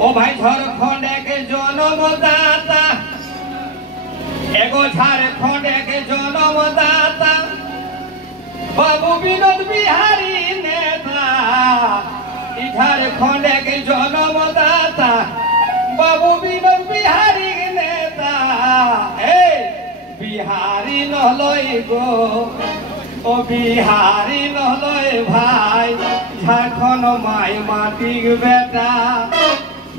ओ भाई झारखंड के जन्मदाता एगो झारखंड के जन्मदाता बाबू विनोद बिहारी नेता झारखंड के जन्मदाता बाबू विनोद बिहारी नेता बिहारी नहलई गो ओ बिहारी नहलई भाई झारखंड माई माटी बेटा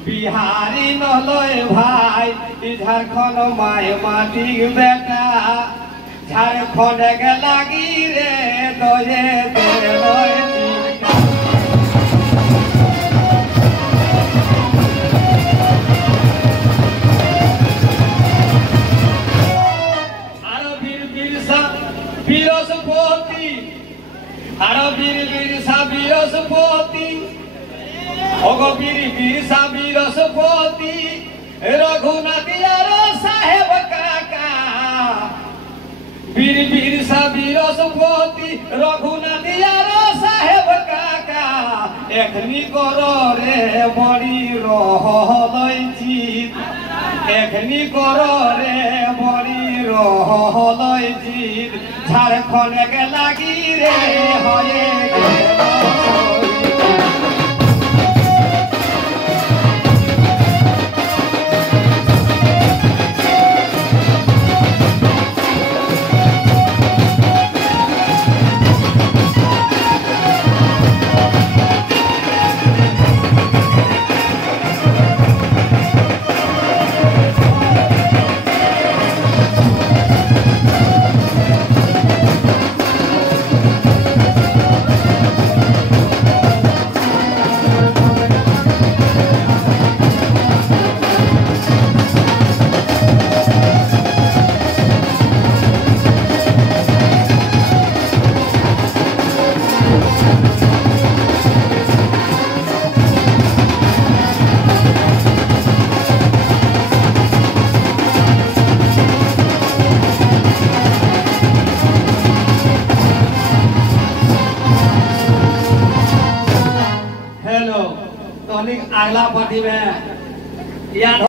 बिहारी नहलई भाई झारखंड माई माटी बेटा झारखंड के लागी रे दोजे दे रघुनाथ साहेब काका वीर वीर साबिरसपोती रघुनाथ साहेब काका एखनी करो रे बड़ी रहलै जीत एखनी करो रे बड़ी रहलै जीत झारखंड के लागी रे हये अगला पार्टी में